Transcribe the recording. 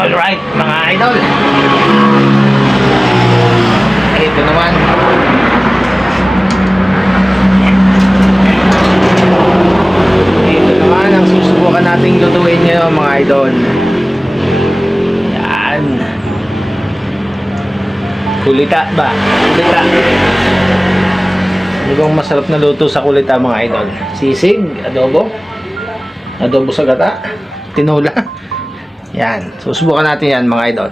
Alright, mga idol. Ito naman. Ito naman ang susubukan nating lutuin ngayon, mga idol. Yan. Kulita ba? Kulita. Ano bang masarap na luto sa kulita, mga idol? Sisig, adobo. Adobo sa gata. Tinola. Yan. Susubukan natin yan, mga idol.